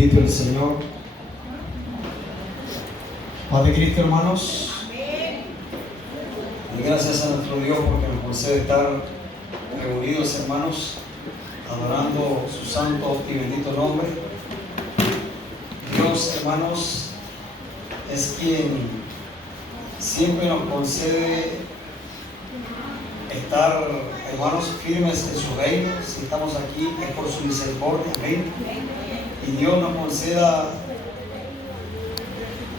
Bendito el Señor. Paz de Cristo, hermanos. Y gracias a nuestro Dios porque nos concede estar reunidos, hermanos, adorando su santo y bendito nombre. Dios, hermanos, es quien siempre nos concede estar, hermanos, firmes en su reino. Si estamos aquí es por su misericordia. Amén. Y Dios nos conceda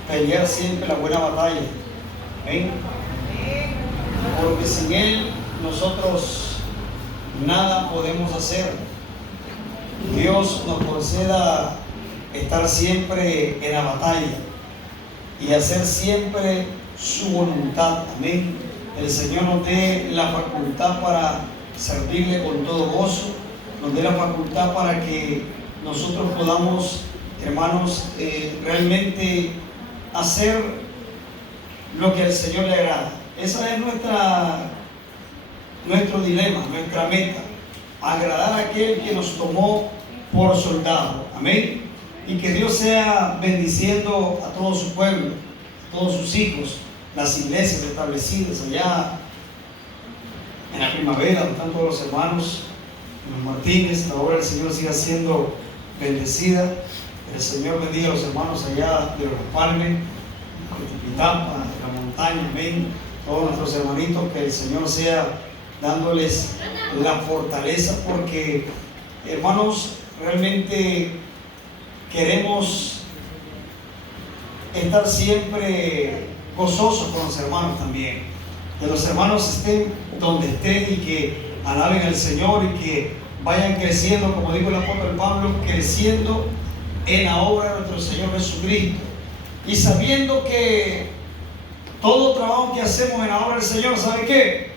pelear siempre la buena batalla. Amén. Porque sin Él nosotros nada podemos hacer. Dios nos conceda estar siempre en la batalla y hacer siempre su voluntad. Amén. El Señor nos dé la facultad para servirle con todo gozo, nos dé la facultad para que nosotros podamos, hermanos, realmente hacer lo que al Señor le agrada. Esa es nuestro dilema, nuestra meta: agradar a aquel que nos tomó por soldado. Amén. Y que Dios sea bendiciendo a todo su pueblo, a todos sus hijos, las iglesias establecidas allá en la primavera, donde están todos los hermanos, en los Martínez. Ahora el Señor siga siendo bendecida. El Señor bendiga a los hermanos allá de los Palmes, de Pitapa, de la montaña. Amén. Todos nuestros hermanitos, que el Señor sea dándoles la fortaleza, porque, hermanos, realmente queremos estar siempre gozosos con los hermanos también. Que los hermanos estén donde estén y que alaben al Señor y que vayan creciendo, como dijo el apóstol Pablo, creciendo en la obra de nuestro Señor Jesucristo. Y sabiendo que todo trabajo que hacemos en la obra del Señor, ¿sabe qué?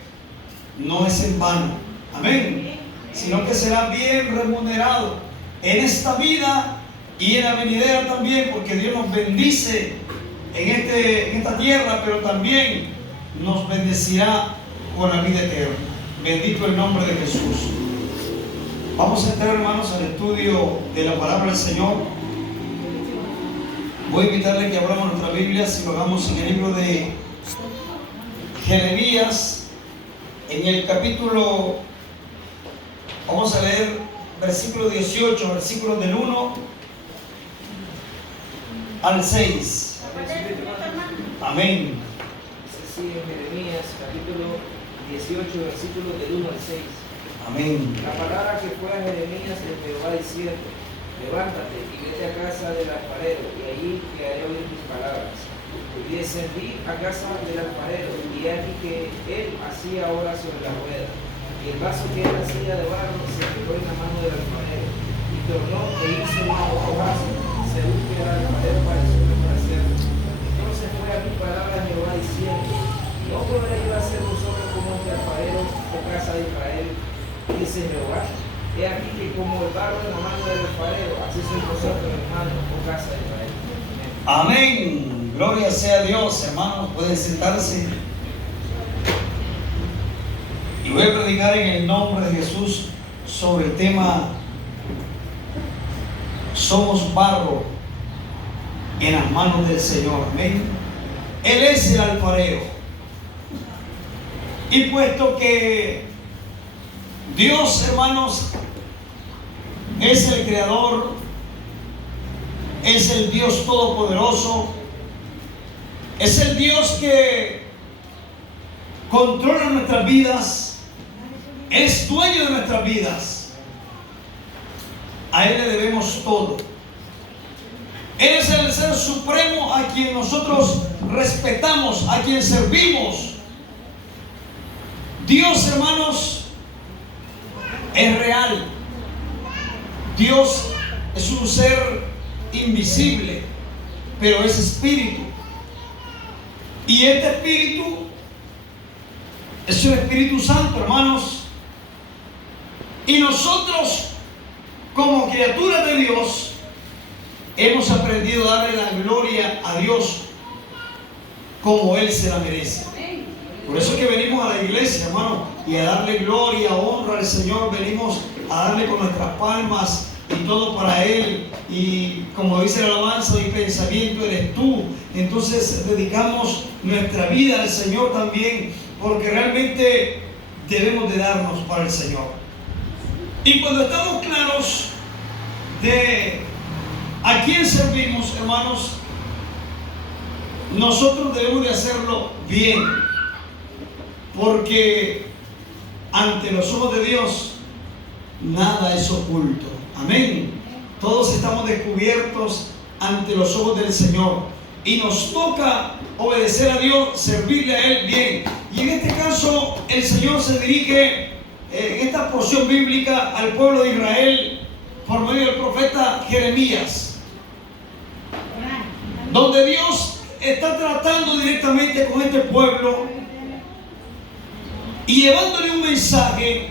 No es en vano. Amén. Sino que será bien remunerado en esta vida y en la venidera también, porque Dios nos bendice en esta tierra, pero también nos bendecirá con la vida eterna. Bendito el nombre de Jesús. Vamos a entrar, hermanos, al estudio de la palabra del Señor. Voy a invitarle que abramos nuestra Biblia, si lo hagamos en el libro de Jeremías, en el capítulo, vamos a leer versículo 18, versículos del 1 al 6. Amén. Sí, en Jeremías, capítulo 18, versículos del 1 al 6. Amén. La palabra que fue a Jeremías de Jehová diciendo: levántate y vete a casa del alfarero, y allí te haré oír mis palabras. Y descendí a casa del alfarero, y aquí que él hacía obra sobre la rueda. Y el vaso que él hacía de barro se quedó en la mano del alfarero, y tornó e hizo un otro vaso, según que el alfarero pareció hacerlo. Entonces fue a mi palabra Jehová diciendo: ¿no podré yo hacer vosotros como este alfarero, o casa de Israel? Dice Jehová: he aquí que como el barro en la mano del alfarero, así sois vosotros, hermanos, o casa de Israel. Amén. Gloria sea a Dios, hermanos. Pueden sentarse. Y voy a predicar en el nombre de Jesús sobre el tema: somos barro en las manos del Señor. Amén. Él es el alfarero. Y puesto que Dios, hermanos, es el creador, es el Dios todopoderoso, es el Dios que controla nuestras vidas, es dueño de nuestras vidas. A Él le debemos todo. Él es el Ser Supremo a quien nosotros respetamos, a quien servimos. Dios, hermanos, es real. Dios es un ser invisible, pero es espíritu. Y este espíritu es un Espíritu Santo, hermanos. Y nosotros, como criaturas de Dios, hemos aprendido a darle la gloria a Dios como Él se la merece. Por eso es que venimos a la iglesia, hermano, y a darle gloria, honra al Señor. Venimos a darle con nuestras palmas y todo para Él, y como dice la alabanza, mi pensamiento eres tú. Entonces dedicamos nuestra vida al Señor también, porque realmente debemos de darnos para el Señor. Y cuando estamos claros de a quién servimos, hermanos, nosotros debemos de hacerlo bien, porque ante los ojos de Dios nada es oculto. Amén. Todos estamos descubiertos ante los ojos del Señor, y nos toca obedecer a Dios, servirle a Él bien. Y en este caso el Señor se dirige en esta porción bíblica al pueblo de Israel por medio del profeta Jeremías, donde Dios está tratando directamente con este pueblo y llevándole un mensaje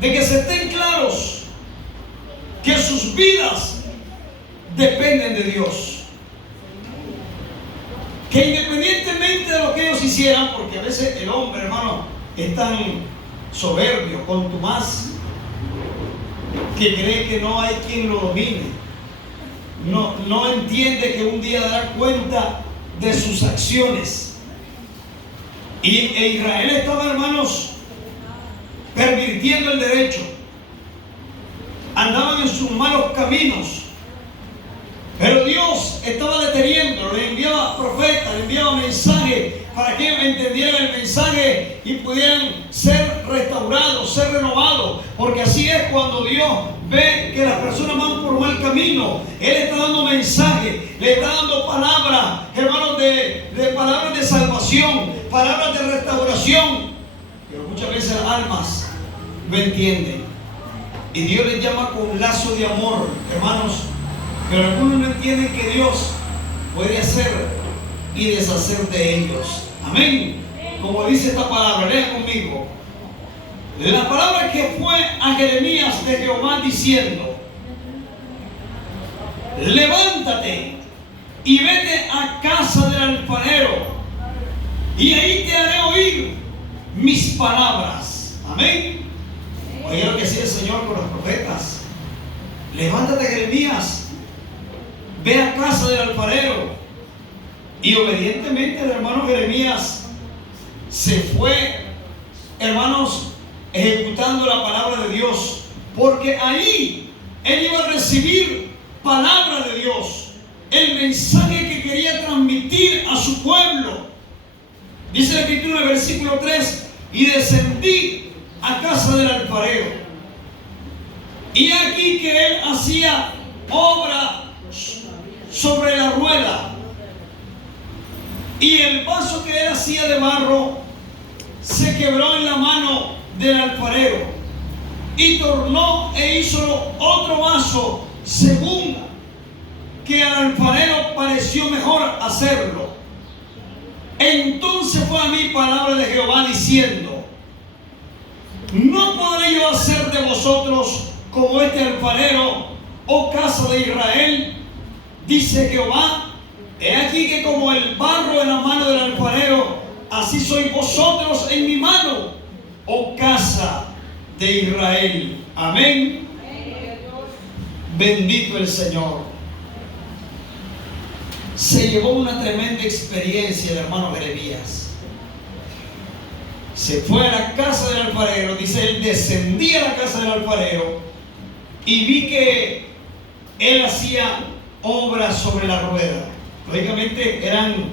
de que se estén claros que sus vidas dependen de Dios, que independientemente de lo que ellos hicieran, porque a veces el hombre, hermano, es tan soberbio, contumaz, que cree que no hay quien lo domine, no entiende que un día dará cuenta de sus acciones. E Israel estaba, hermanos, pervirtiendo el derecho, andaban en sus malos caminos, pero Dios estaba deteniendo, le enviaba profetas, le enviaba mensajes para que ellos entendieran el mensaje y pudieran ser restaurados, ser renovados, porque así es cuando Dios ve que las personas van por mal camino. Él está dando mensajes, le está dando palabras, hermanos, de palabras de salvación, palabras de restauración, pero muchas veces las almas no entienden, y Dios les llama con lazo de amor, hermanos, pero algunos no entienden que Dios puede hacer y deshacer de ellos. Amén. Como dice esta palabra, lea conmigo. La palabra que fue a Jeremías de Jehová diciendo: levántate y vete a casa del alfarero, y ahí te haré oír mis palabras. Amén. Oye lo que decía el Señor con los profetas: levántate, Jeremías, ve a casa del alfarero. Y obedientemente el hermano Jeremías se fue, hermanos, ejecutando la palabra de Dios, porque ahí él iba a recibir palabra de Dios, el mensaje que quería transmitir a su pueblo. Dice la Escritura en el versículo 3: y descendí a casa del alfarero, y aquí que él hacía obra sobre la rueda, y el vaso que él hacía de barro se quebró en la mano del alfarero, y tornó e hizo otro vaso según que al alfarero pareció mejor hacerlo. Entonces fue a mí palabra de Jehová diciendo: no podré yo hacer de vosotros como este alfarero, oh casa de Israel, dice Jehová. He aquí que como el barro en la mano del alfarero, así sois vosotros en mi mano, oh casa de Israel. Amén. Bendito el Señor. Se llevó una tremenda experiencia el hermano Jeremías. Se fue a la casa del alfarero, dice él, descendí a la casa del alfarero y vi que él hacía obras sobre la rueda. Lógicamente eran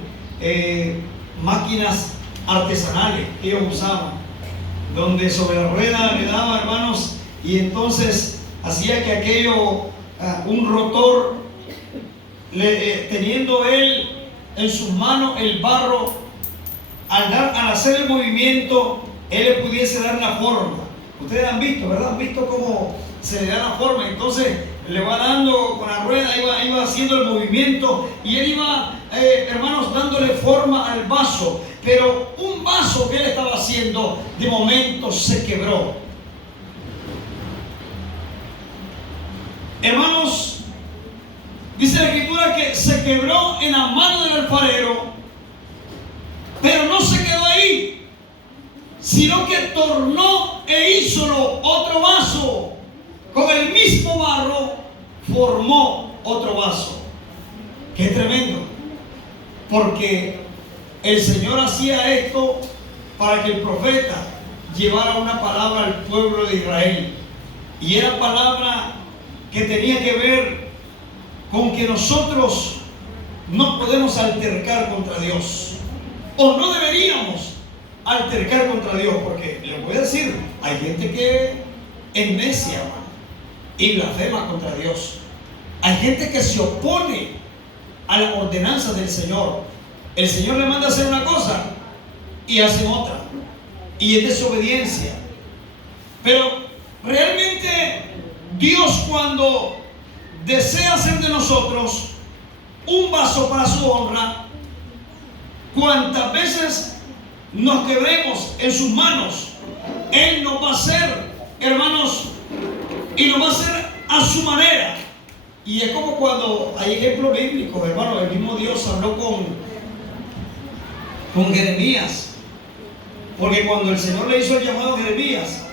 máquinas artesanales que ellos usaban, donde sobre la rueda le daba, hermanos, y entonces hacía que aquello, un rotor, teniendo él en sus manos el barro, al hacer el movimiento, él le pudiese dar la forma. Ustedes han visto, ¿verdad? Han visto cómo se le da la forma. Entonces le va dando con la rueda, iba haciendo el movimiento, y él iba, hermanos, dándole forma al vaso. Pero un vaso que él estaba haciendo, de momento se quebró. Hermanos, dice la Escritura que se quebró en la mano del alfarero, pero no se quedó ahí, sino que tornó e hízolo otro vaso con el mismo barro formó otro vaso. Qué tremendo, porque el Señor hacía esto para que el profeta llevara una palabra al pueblo de Israel, y era palabra que tenía que ver con que nosotros no podemos altercar contra Dios, o no deberíamos altercar contra Dios, porque les voy a decir, hay gente que es necia, hermano, y blasfema contra Dios. Hay gente que se opone a las ordenanzas del Señor. El Señor le manda a hacer una cosa y hacen otra, y es desobediencia. Pero realmente Dios, cuando desea hacer de nosotros un vaso para su honra, cuantas veces nos quebremos en sus manos, Él nos va a hacer, hermanos, y nos va a hacer a su manera. Y es como cuando hay ejemplos bíblicos, hermano. El mismo Dios habló con Jeremías, porque cuando el Señor le hizo el llamado a Jeremías,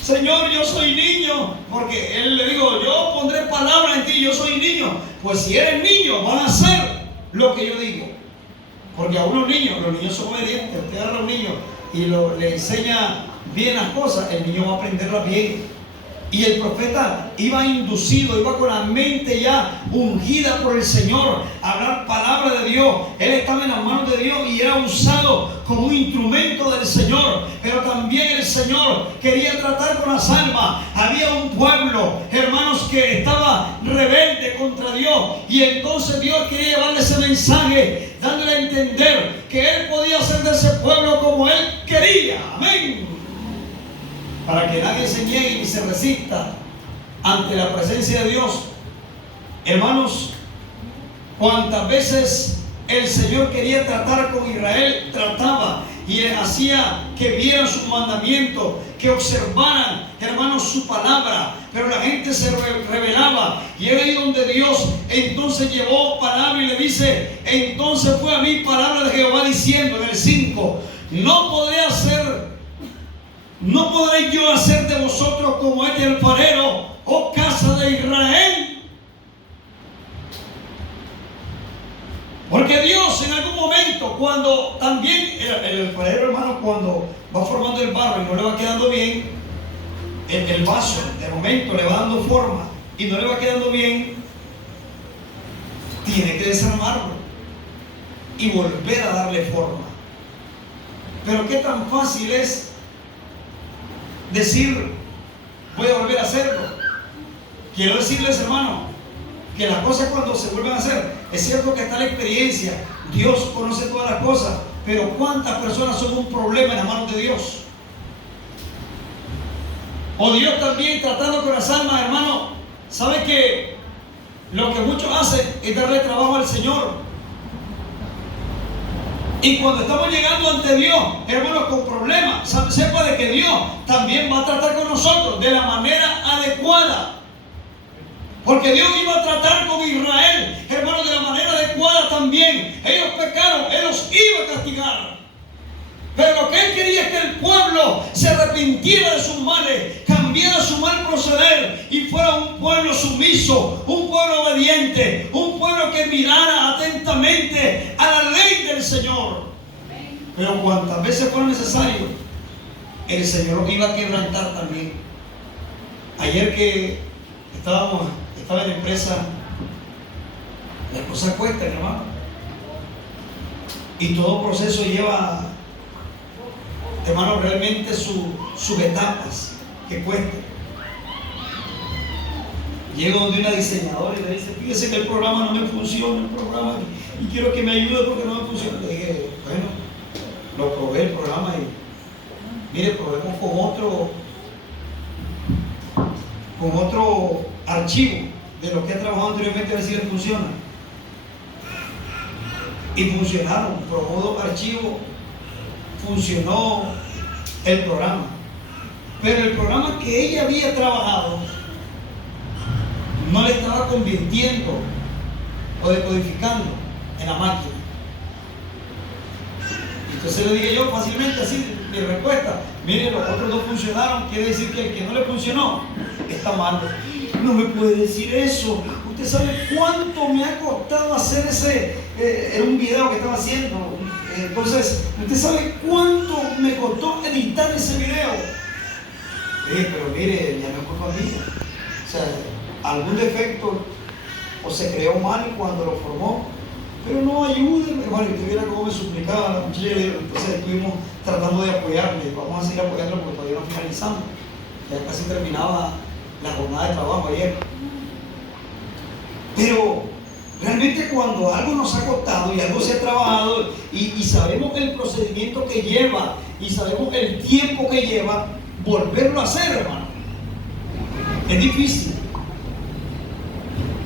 Señor, yo soy niño, porque Él le dijo, yo pondré palabra en ti, yo soy niño. Pues si eres niño, van a hacer lo que yo digo. Porque a los niños son obedientes. Usted agarra a un niño y le enseña bien las cosas, el niño va a aprenderlas bien. Y el profeta iba inducido, iba con la mente ya ungida por el Señor a hablar palabra de Dios. Él estaba en las manos de Dios y era usado como un instrumento del Señor. Pero también el Señor quería tratar con las almas. Había un pueblo, hermanos, que estaba rebelde contra Dios, y entonces Dios quería llevarle ese mensaje, dándole a entender que Él podía hacer de ese pueblo como Él quería. Amén. Para que nadie se niegue ni se resista ante la presencia de Dios. Hermanos, cuantas veces el Señor quería tratar con Israel, trataba y les hacía que vieran sus mandamientos, que observaran, hermanos, su palabra. Pero la gente se rebelaba, y era ahí donde Dios entonces llevó palabra y le dice, entonces fue a mí palabra de Jehová diciendo, en el 5, no podré yo hacer de vosotros como este alfarero, oh casa de Israel. Porque Dios en algún momento, cuando también el alfarero, hermano, cuando va formando el barro y no le va quedando bien, el vaso de momento le va dando forma y no le va quedando bien, tiene que desarmarlo y volver a darle forma. Pero qué tan fácil es decir, voy a volver a hacerlo. Quiero decirles, hermano, que las cosas cuando se vuelven a hacer, es cierto que está la experiencia, Dios conoce todas las cosas, pero ¿cuántas personas son un problema en las manos de Dios? O Dios también tratando con las almas, hermano. ¿Sabe que lo que muchos hacen es darle trabajo al Señor? Y cuando estamos llegando ante Dios, hermanos, con problemas, sepa de que Dios también va a tratar con nosotros de la manera adecuada. Porque Dios iba a tratar con Israel, hermanos, de la manera adecuada también. Ellos pecaron, Él los iba a castigar. Pero lo que Él quería es que el pueblo se arrepintiera de sus males, cambiara su mal proceder y fuera un pueblo sumiso, un pueblo obediente, un pueblo que mirara atentamente a la ley del Señor. Pero cuantas veces fuera necesario, el Señor los iba a quebrantar también. Ayer que estaba en la empresa, las cosas cuestan, hermano, y todo proceso lleva, hermano, realmente sus etapas que cuentan. Llego donde una diseñadora y le dice, fíjese que el programa no me funciona, y quiero que me ayude porque no me funciona. Le dije, bueno, lo probé el programa y mire, probemos con otro archivo de lo que he trabajado anteriormente, a ver si le funciona. Y funcionaron, probó 2 archivos, funcionó el programa. Pero el programa que ella había trabajado no le estaba convirtiendo o decodificando en la máquina. Entonces le dije yo fácilmente así, mi respuesta, mire, los otros 2 funcionaron, quiere decir que el que no le funcionó está mal. No me puede decir eso. Usted sabe cuánto me ha costado hacer ese, era un video que estaba haciendo. Entonces, usted sabe cuánto me costó editar ese video. Pero mire, ya no es culpa mía. O sea, algún defecto o se creó mal cuando lo formó. Pero no ayúdenme, hermano, y usted viera cómo me suplicaba la muchacha. Entonces estuvimos tratando de apoyarle. Vamos a seguir apoyándolo porque todavía no finalizamos. Ya casi terminaba la jornada de trabajo ayer. Pero realmente cuando algo nos ha costado y algo se ha trabajado y sabemos el procedimiento que lleva y sabemos el tiempo que lleva, volverlo a hacer, hermano, es difícil.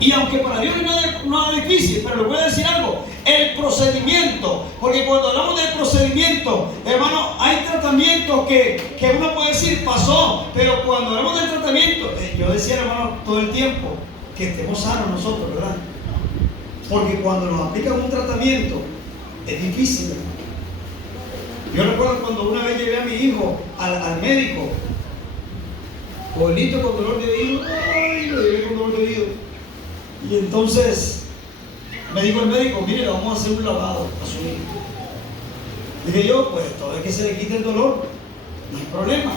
Y aunque para Dios no es nada difícil, pero le voy a decir algo, el procedimiento, porque cuando hablamos del procedimiento, hermano, hay tratamientos que uno puede decir pasó, pero cuando hablamos del tratamiento, yo decía, hermano, todo el tiempo, que estemos sanos nosotros, ¿verdad? Porque cuando nos aplican un tratamiento, es difícil, hermano. Yo recuerdo cuando una vez llevé a mi hijo al médico, bonito con dolor de oído, ay, lo llevé con dolor de oído. Y entonces me dijo el médico, mire, le vamos a hacer un lavado a su hijo. Dije yo, pues todo es que se le quite el dolor, no hay problema.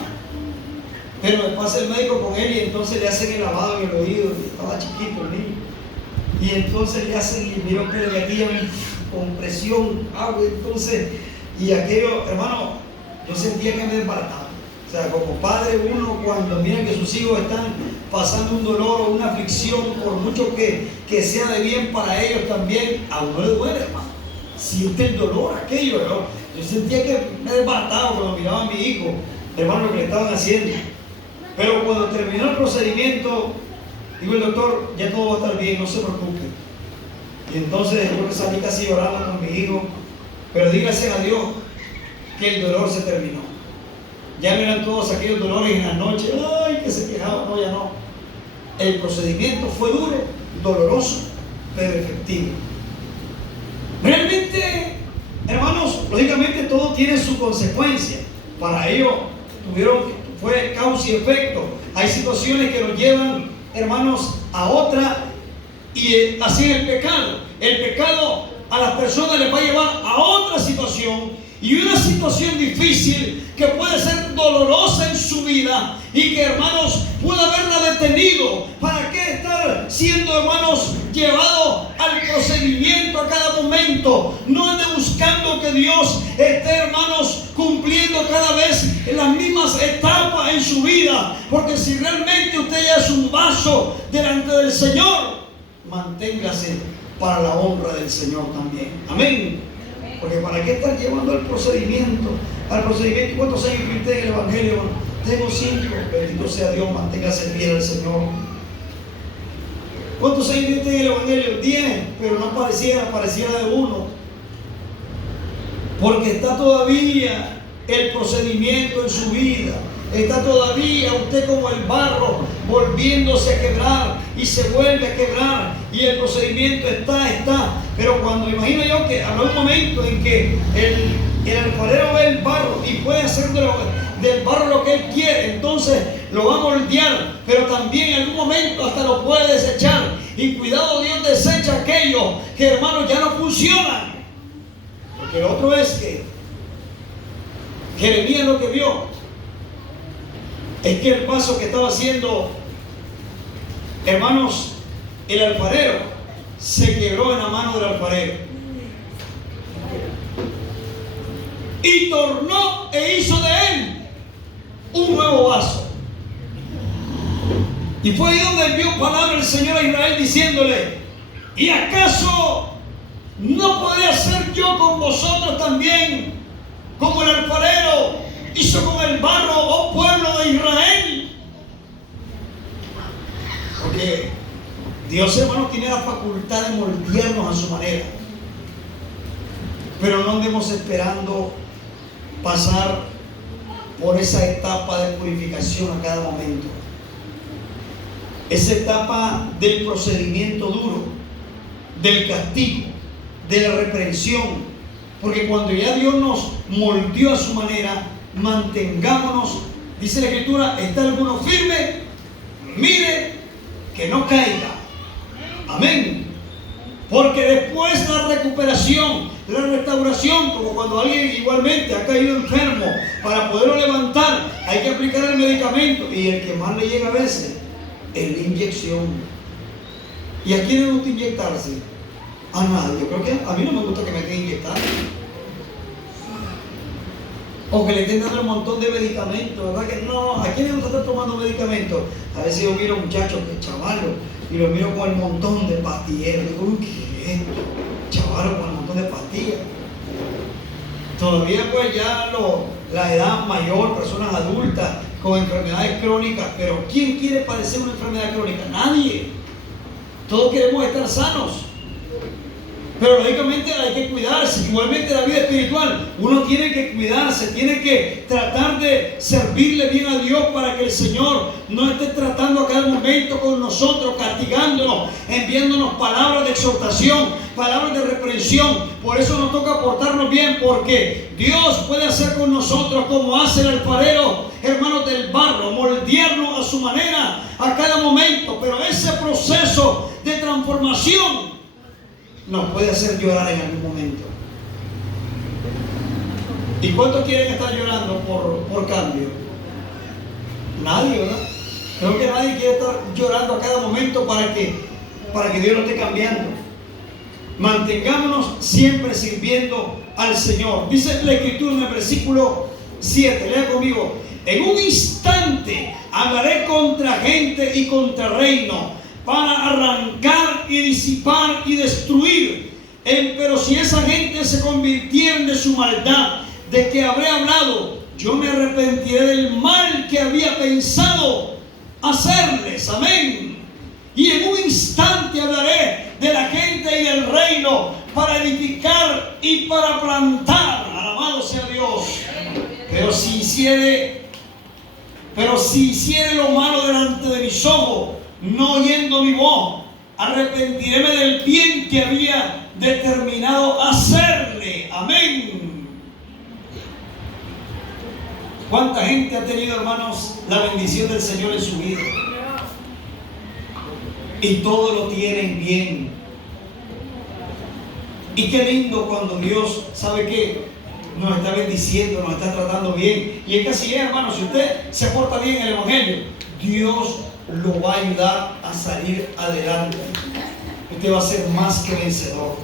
Pero me pasa el médico con él y entonces le hacen el lavado en el oído, y estaba chiquito el niño. Y entonces le hacen, y miró que le metían con presión agua, entonces, y aquello, hermano, yo sentía que me desbarataba. O sea, como padre uno cuando mira que sus hijos están pasando un dolor o una aflicción, por mucho que sea de bien para ellos también, a uno le duele, hermano. Siente el dolor aquello, ¿no? Yo sentía que me desbarataba cuando miraba a mi hijo, hermano, lo que le estaban haciendo. Pero cuando terminó el procedimiento, digo el doctor, ya todo va a estar bien, no se preocupe. Y entonces yo salí casi llorando con mi hijo, pero di gracias a Dios que el dolor se terminó. Ya no eran todos aquellos dolores en la noche, ay, que se quejaban, no, ya no. El procedimiento fue duro, doloroso, pero efectivo. Realmente, hermanos, lógicamente todo tiene su consecuencia. Para ello fue causa y efecto. Hay situaciones que nos llevan, hermanos, a otra, y así es el pecado. El pecado a las personas les va a llevar a otra situación, y una situación difícil que puede ser dolorosa en su vida y que, hermanos, puede haberla detenido. ¿Para qué estar siendo, hermanos, llevado al procedimiento a cada momento? No ande buscando que Dios esté, hermanos, cumpliendo cada vez en las mismas etapas en su vida, porque si realmente usted ya es un vaso delante del Señor, manténgase para la honra del Señor también. Amén. Porque ¿para qué estar llevando al procedimiento? ¿Cuántos años que usted en el Evangelio? Tengo 5. Bendito sea Dios, manténgase fiel al Señor. ¿Cuántos años que usted en el Evangelio? 10, pero no pareciera de 1. Porque está todavía el procedimiento en su vida. Está todavía usted como el barro volviéndose a quebrar y se vuelve a quebrar, y el procedimiento está. Pero cuando imagino yo que habrá un momento en que el alfarero ve el barro y puede hacer del barro lo que él quiere, entonces lo va a moldear, pero también en algún momento hasta lo puede desechar. Y cuidado, Dios desecha aquello que, hermanos, ya no funcionan. Porque lo otro es que Jeremías lo que vio es que el paso que estaba haciendo, hermanos, el alfarero se quebró en la mano del alfarero y tornó e hizo de él un nuevo vaso. Y fue ahí donde envió palabra el Señor a Israel diciéndole: ¿y acaso no podría ser yo con vosotros también como el alfarero hizo con el barro, oh pueblo de Israel? Porque Dios, hermano, tiene la facultad de moldearnos a su manera, pero no andemos esperando pasar por esa etapa de purificación a cada momento, esa etapa del procedimiento duro, del castigo, de la reprensión. Porque cuando ya Dios nos moldeó a su manera, mantengámonos. Dice la Escritura: ¿está alguno firme? mire que no caiga. Amén. Porque después la recuperación, la restauración, como cuando alguien igualmente ha caído enfermo, para poderlo levantar hay que aplicar el medicamento, y el que más le llega a veces es la inyección. ¿Y a quién le gusta inyectarse? A nadie. Yo creo que a mí no me gusta que me estén inyectando, o que le estén dando un montón de medicamentos, ¿verdad? Que no, ¿a quién le gusta estar tomando medicamentos? A veces yo miro muchachos, que chavalos, y los miro con el montón de pastilleros. Digo, uy, ¿qué es esto? Chavalos con el montón de pastillas. Todavía pues ya la edad mayor, personas adultas con enfermedades crónicas, pero ¿quién quiere padecer una enfermedad crónica? Nadie. Todos queremos estar sanos. Pero lógicamente hay que cuidarse. Igualmente la vida espiritual, uno tiene que cuidarse, tiene que tratar de servirle bien a Dios, para que el Señor no esté tratando a cada momento con nosotros, castigándonos, enviándonos palabras de exhortación, palabras de reprensión. Por eso nos toca portarnos bien, porque Dios puede hacer con nosotros como hace el alfarero, hermanos, del barro, moldearnos a su manera a cada momento. Pero ese proceso de transformación nos puede hacer llorar en algún momento. ¿Y cuántos quieren estar llorando por cambio? Nadie, ¿verdad? Creo que nadie quiere estar llorando a cada momento para que Dios lo esté cambiando. Mantengámonos siempre sirviendo al Señor. Dice la Escritura en el versículo 7, lea conmigo: en un instante hablaré contra gente y contra reino, para arrancar y disipar y destruir. Pero si esa gente se convirtiera de su maldad, de que habré hablado, yo me arrepentiré del mal que había pensado hacerles. Amén. Y en un instante hablaré de la gente y del reino, para edificar y para plantar. Alabado sea Dios. Pero si hiciere lo malo delante de mis ojos, no oyendo mi voz, arrepentiréme del bien que había determinado hacerle. Amén. ¿Cuánta gente ha tenido, hermanos, la bendición del Señor en su vida? Y todo lo tienen bien. Y qué lindo cuando Dios, ¿sabe qué?, nos está bendiciendo, nos está tratando bien. Y es que así es, hermanos. Si usted se porta bien en el Evangelio, Dios lo va a ayudar a salir adelante. Usted va a ser más que vencedor.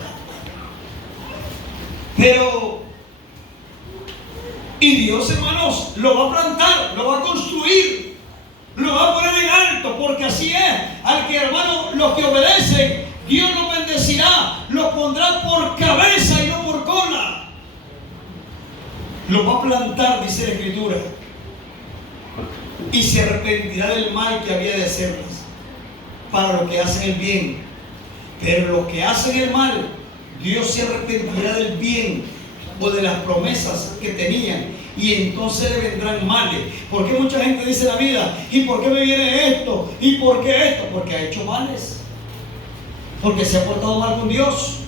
Y Dios, hermanos, lo va a plantar, lo va a construir, lo va a poner en alto, porque así es. Al que, hermanos, los que obedecen, Dios los bendecirá, los pondrá por cabeza y no por cola. Lo va a plantar, dice la Escritura, y se arrepentirá del mal que había de hacerles, para los que hacen el bien. Pero los que hacen el mal, Dios se arrepentirá del bien o de las promesas que tenían, y entonces le vendrán males. ¿Por qué mucha gente dice en la vida: ¿y por qué me viene esto? ¿Y por qué esto? Porque ha hecho males, porque se ha portado mal con Dios.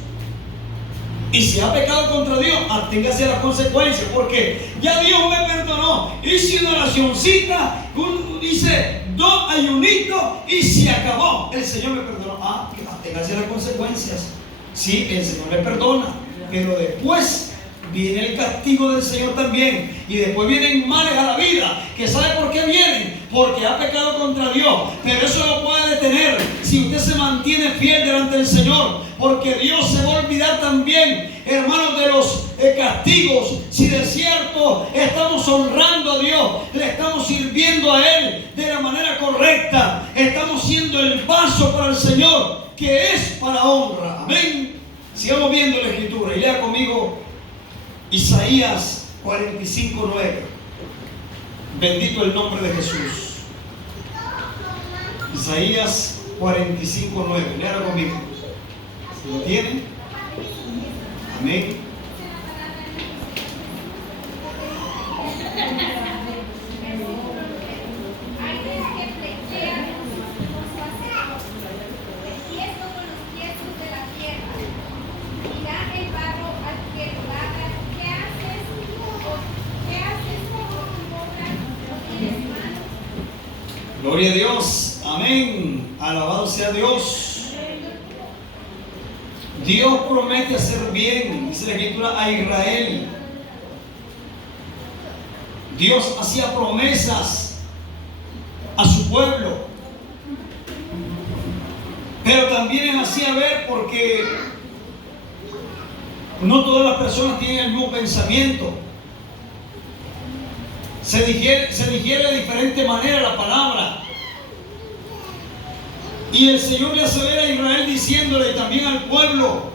Y si ha pecado contra Dios, aténgase a las consecuencias, porque ya Dios me perdonó. Hice una oracioncita, hice 2 ayunitos y se acabó. El Señor me perdonó. Aténgase a las consecuencias. Sí, el Señor le perdona, pero después viene el castigo del Señor también. Y después vienen males a la vida, que ¿sabe por qué vienen? Porque ha pecado contra Dios. Pero eso lo puede detener si usted se mantiene fiel delante del Señor, porque Dios se va a olvidar también, hermanos, de los castigos. Si de cierto estamos honrando a Dios, le estamos sirviendo a Él de la manera correcta, estamos siendo el vaso para el Señor, que es para honra. Amén. Sigamos viendo la Escritura y lea conmigo Isaías 45:9. Bendito el nombre de Jesús. Isaías 45:9. Léalo conmigo. ¿Se lo tienen? Amén. Gloria a Dios. Amén. Amén. Alabado sea Dios. Dios promete hacer bien, dice la Escritura, a Israel. Dios hacía promesas a su pueblo, pero también hacía ver, porque no todas las personas tienen el mismo pensamiento. Se digiere de diferente manera la palabra. Y el Señor le hace ver a Israel diciéndole también al pueblo: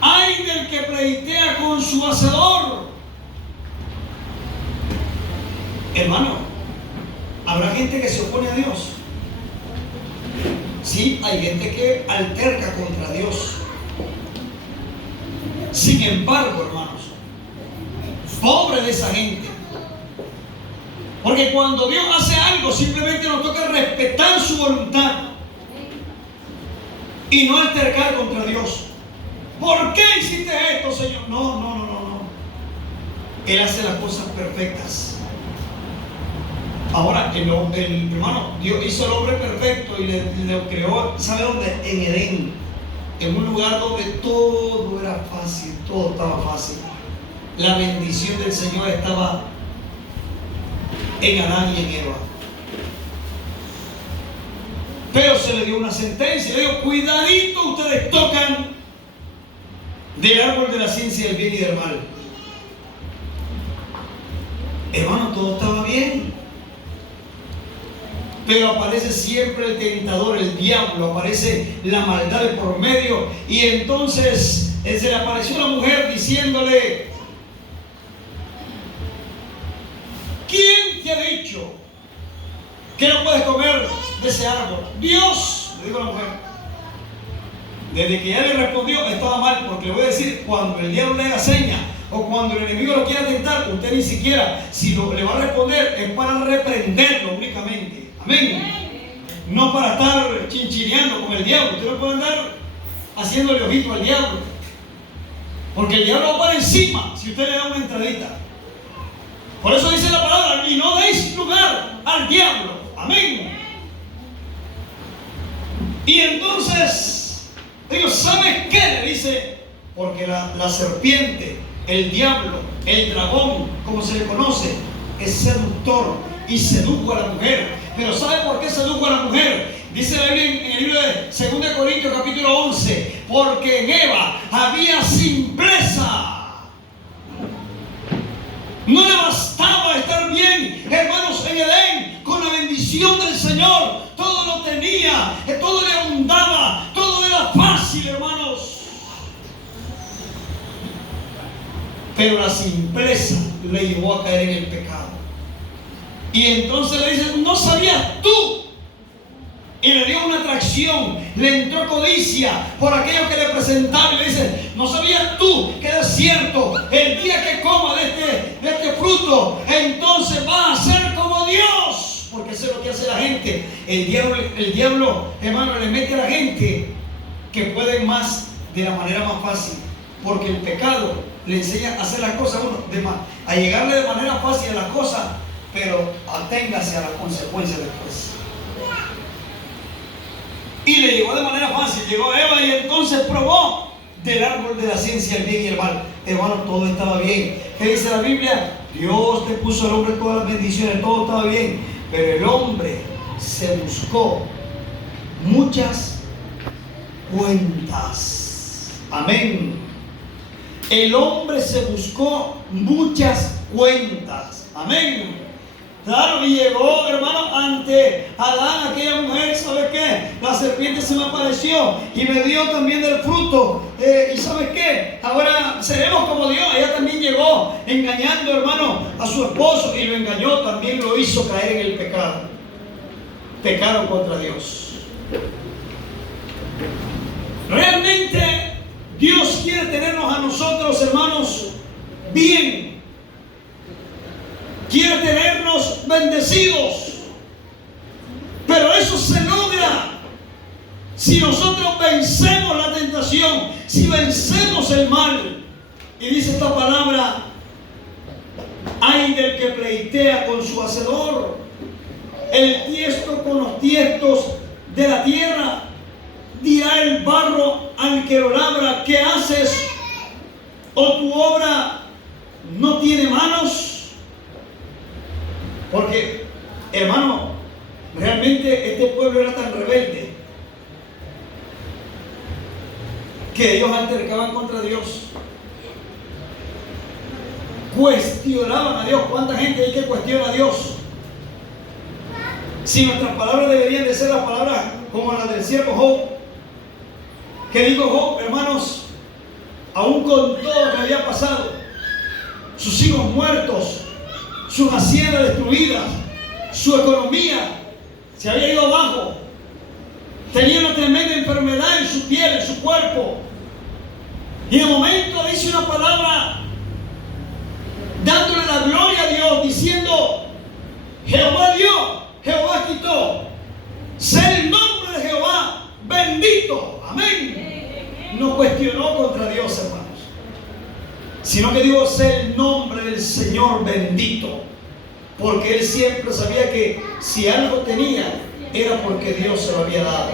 ay del que pleitea con su hacedor. Hermano, habrá gente que se opone a Dios. Sí, hay gente que alterca contra Dios. Sin embargo, hermanos, pobre de esa gente. Porque cuando Dios hace algo, simplemente nos toca respetar su voluntad y no altercar contra Dios. ¿Por qué hiciste esto, Señor? No. Él hace las cosas perfectas. Ahora, hermano, Dios hizo al hombre perfecto y le creó, ¿sabe dónde? En Edén. En un lugar donde todo era fácil, todo estaba fácil. La bendición del Señor estaba en Adán y en Eva. Pero se le dio una sentencia, le dijo: cuidadito, ustedes tocan del árbol de la ciencia del bien y del mal. Hermano, todo estaba bien, pero aparece siempre el tentador, el diablo, aparece la maldad de por medio. Y entonces se le apareció la mujer diciéndole: ¿quién te ha dicho que no puedes comer de ese árbol? Dios, le dijo la mujer. Desde que ella le respondió, estaba mal, porque le voy a decir, cuando el diablo le haga seña o cuando el enemigo lo quiera tentar, usted ni siquiera, si le va a responder, es para reprenderlo únicamente. Amén. No para estar chinchineando con el diablo. Usted no puede andar haciéndole ojito al diablo, porque el diablo va para encima si usted le da una entradita. Por eso dice la palabra: y no deis lugar al diablo. Amén. Y entonces, Dios, ¿sabes qué? Le dice, porque la serpiente, el diablo, el dragón, como se le conoce, es seductor y sedujo a la mujer. Pero ¿sabe por qué sedujo a la mujer? Dice la Biblia en el libro de 2 Corintios capítulo 11, porque en Eva había simpleza. No le bastaba estar bien, hermanos, en Edén, con la bendición del Señor. Todo lo tenía, todo le abundaba, todo era fácil, hermanos. Pero la simpleza le llevó a caer en el pecado. Y entonces le dice: ¿no sabías tú? Y le dio una atracción, le entró codicia por aquello que le presentaba. Y le dice: ¿no sabías tú que es cierto, el día que coma de este fruto, entonces va a ser como Dios? Porque eso es lo que hace la gente. El diablo, hermano, le mete a la gente que pueden más de la manera más fácil. Porque el pecado le enseña a hacer las cosas a uno, a llegarle de manera fácil a las cosas, pero aténgase a las consecuencias después. Y le llegó de manera fácil, llegó a Eva y entonces probó del árbol de la ciencia del bien y el mal. Hermano, todo estaba bien. ¿Qué dice la Biblia? Dios te puso al hombre todas las bendiciones, todo estaba bien. Pero el hombre se buscó muchas cuentas. Amén. El hombre se buscó muchas cuentas. Amén. Claro, y llegó, hermano, ante Adán, aquella mujer. ¿Sabe qué? La serpiente se me apareció y me dio también del fruto. ¿Y sabe qué? Ahora seremos como Dios. Ella también llegó engañando, hermano, a su esposo y lo engañó. También lo hizo caer en el pecado. Pecaron contra Dios. Realmente Dios quiere tenernos a nosotros, hermanos, bien. Quiere tenernos bendecidos. Pero eso se logra si nosotros vencemos la tentación, si vencemos el mal. Y dice esta palabra: ay del que pleitea con su hacedor. el tiesto con los tiestos de la tierra. Dirá el barro al que lo labra: ¿qué haces? ¿O tu obra no tiene manos? Porque, hermano, realmente este pueblo era tan rebelde que ellos altercaban contra Dios, cuestionaban a Dios. ¿Cuánta gente hay que cuestiona a Dios? Si nuestras palabras deberían de ser las palabras como las del siervo Job, que dijo Job, hermanos, aún con todo lo que había pasado, sus hijos muertos, sus haciendas destruidas, su economía se había ido abajo, tenía una tremenda enfermedad en su piel, en su cuerpo, y de momento dice una palabra dándole la gloria a Dios, diciendo: Jehová dio, Jehová quitó, sea el nombre de Jehová bendito. Amén. No cuestionó contra Dios, hermanos, sino que dijo: sea el nombre del Señor bendito, porque él siempre sabía que si algo tenía era porque Dios se lo había dado,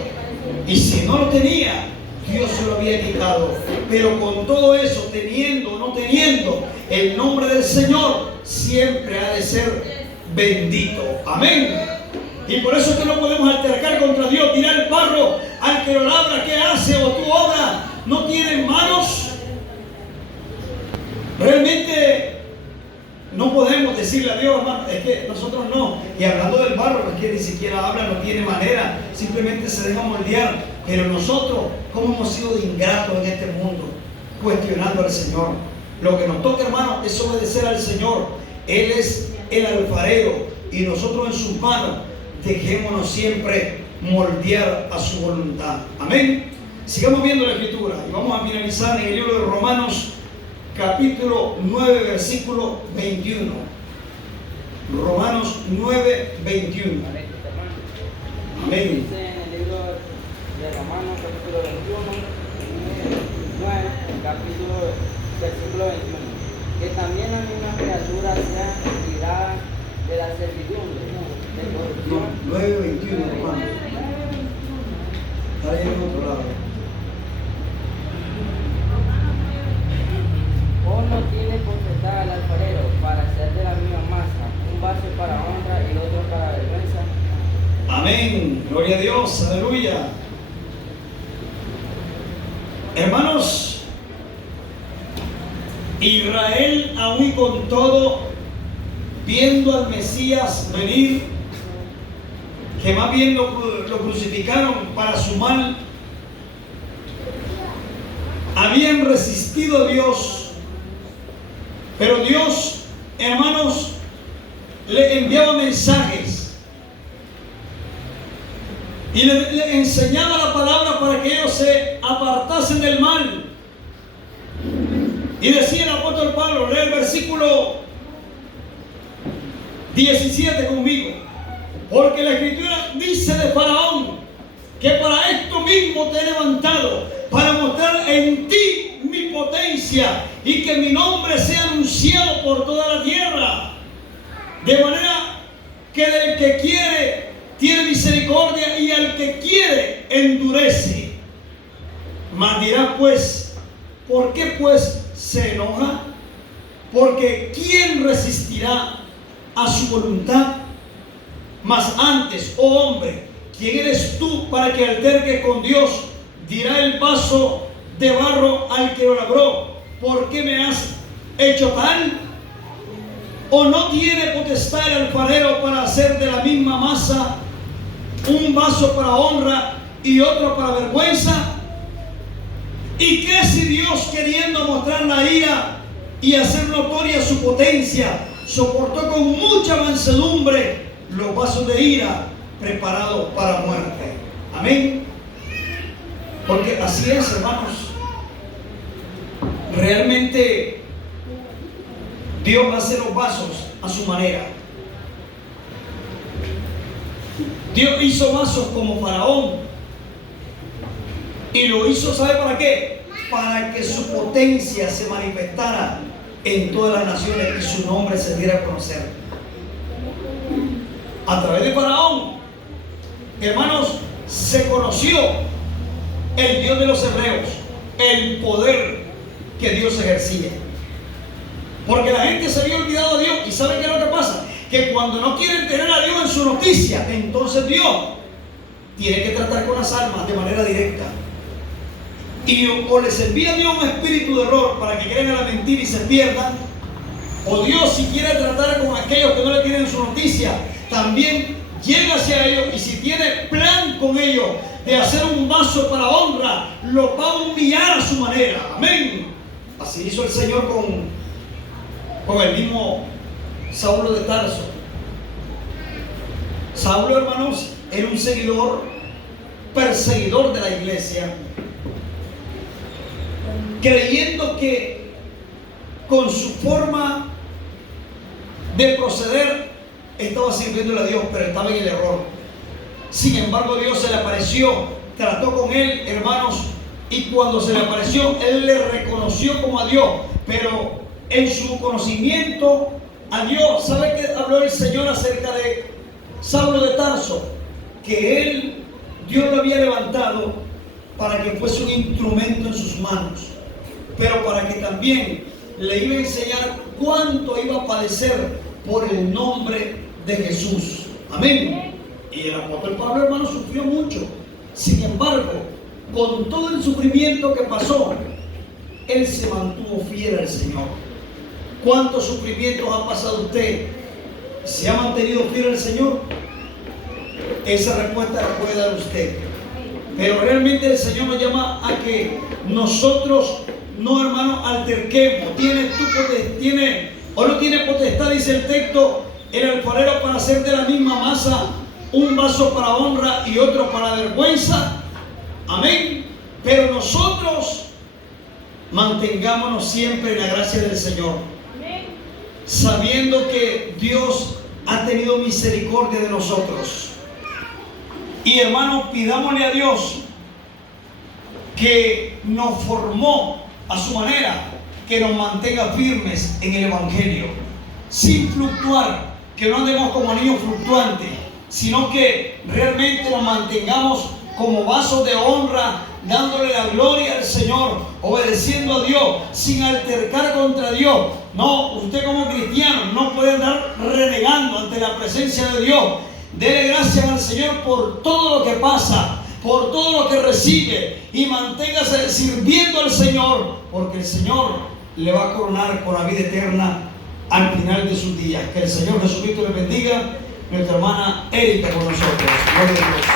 y si no lo tenía, Dios se lo había quitado. Pero con todo eso, teniendo o no teniendo, el nombre del Señor siempre ha de ser bendito. Amén. Y por eso es que no podemos altercar contra Dios. Dirá el barro al que lo labra: ¿qué hace? ¿O tu obra no tiene manos? Realmente no podemos decirle a Dios, hermano, es que nosotros no. Y hablando del barro, es que ni siquiera habla, no tiene manera, simplemente se deja moldear. Pero nosotros, ¿cómo hemos sido de ingratos en este mundo? Cuestionando al Señor. Lo que nos toca, hermano, es obedecer al Señor. Él es el alfarero y nosotros en sus manos dejémonos siempre moldear a su voluntad. Amén. Sigamos viendo la Escritura y vamos a finalizar en el libro de Romanos, capítulo 9, versículo 21. Romanos 9, 21. Amén. Dice en el libro de Romanos, capítulo 21, 9, capítulo, versículo 21, que también las mismas criaturas sean liberadas de la servidumbre, de corrupción. 9, 21, hermano. Está ahí en otro lado. ¿O no tiene potestad el alfarero para hacer de la misma masa un vaso para honra y otro para vergüenza? Amén, gloria a Dios, aleluya. Hermanos, Israel aún y con todo, viendo al Mesías venir, que más bien lo crucificaron para su mal, habían resistido a Dios, pero Dios, hermanos, le enviaba mensajes y le enseñaba la palabra para que ellos se apartasen del mal. Y decía el apóstol Pablo, lee el versículo 17 conmigo: porque la Escritura dice de Faraón que para esto mismo te he levantado, para mostrar en ti mi potencia y que mi nombre sea anunciado por toda la tierra. De manera que del que quiere tiene misericordia y al que quiere endurece. Mas dirá pues, ¿por qué pues se enoja? Porque ¿quién resistirá a su voluntad? Mas antes, oh hombre, ¿quién eres tú para que alterques con Dios? Dirá el vaso de barro al que lo labró: ¿por qué me has hecho tal? ¿O no tiene potestad el alfarero para hacer de la misma masa un vaso para honra y otro para vergüenza? ¿Y qué si Dios, queriendo mostrar la ira y hacer notoria su potencia, soportó con mucha mansedumbre los vasos de ira preparados para muerte? Amén. Porque así es, hermanos. Realmente Dios hace los vasos a su manera. Dios hizo vasos como Faraón. Y lo hizo, ¿sabe para qué? Para que su potencia se manifestara en todas las naciones y su nombre se diera a conocer. A través de Faraón, hermanos, se conoció el Dios de los hebreos, el poder que Dios ejercía. Porque la gente se había olvidado de Dios. ¿Y saben qué es lo que pasa? Que cuando no quieren tener a Dios en su noticia, entonces Dios tiene que tratar con las almas de manera directa. Y o les envía a Dios un espíritu de error para que creen a la mentira y se pierdan, o Dios, si quiere tratar con aquellos que no le tienen su noticia, también llega hacia ellos, y si tiene plan con ellos de hacer un vaso para honra, lo va a humillar a su manera. Amén. Así hizo el Señor con el mismo Saulo de Tarso. Saulo, hermanos, era un seguidor, perseguidor de la iglesia, creyendo que con su forma de proceder estaba sirviéndole a Dios, pero estaba en el error. Sin embargo, Dios se le apareció, trató con él, hermanos, y cuando se le apareció, él le reconoció como a Dios, pero en su conocimiento a Dios, ¿sabe qué habló el Señor acerca de Saulo de Tarso? Que Dios lo había levantado para que fuese un instrumento en sus manos, pero para que también le iba a enseñar cuánto iba a padecer por el nombre de Jesús. Amén. Y el apóstol Pablo, hermano, sufrió mucho. Sin embargo, con todo el sufrimiento que pasó, él se mantuvo fiel al Señor. ¿Cuántos sufrimientos ha pasado usted? ¿Se ha mantenido fiel al Señor? Esa respuesta la puede dar usted. Pero realmente el Señor nos llama a que nosotros, no, hermano, alterquemos. O no tiene potestad, dice el texto, el alfarero, para hacer de la misma masa un vaso para honra y otro para vergüenza. Amén. Pero nosotros mantengámonos siempre en la gracia del Señor, sabiendo que Dios ha tenido misericordia de nosotros. Y hermanos, pidámosle a Dios que nos formó a su manera, que nos mantenga firmes en el Evangelio, sin fluctuar, que no andemos como niños fluctuantes, sino que realmente nos mantengamos como vasos de honra, dándole la gloria al Señor, obedeciendo a Dios, sin altercar contra Dios. No, usted como cristiano no puede andar renegando ante la presencia de Dios. Dele gracias al Señor por todo lo que pasa, por todo lo que recibe, y manténgase sirviendo al Señor, porque el Señor le va a coronar con la vida eterna al final de sus días. Que el Señor Jesucristo le bendiga. Nuestra hermana Erika con nosotros. Gloria a Dios.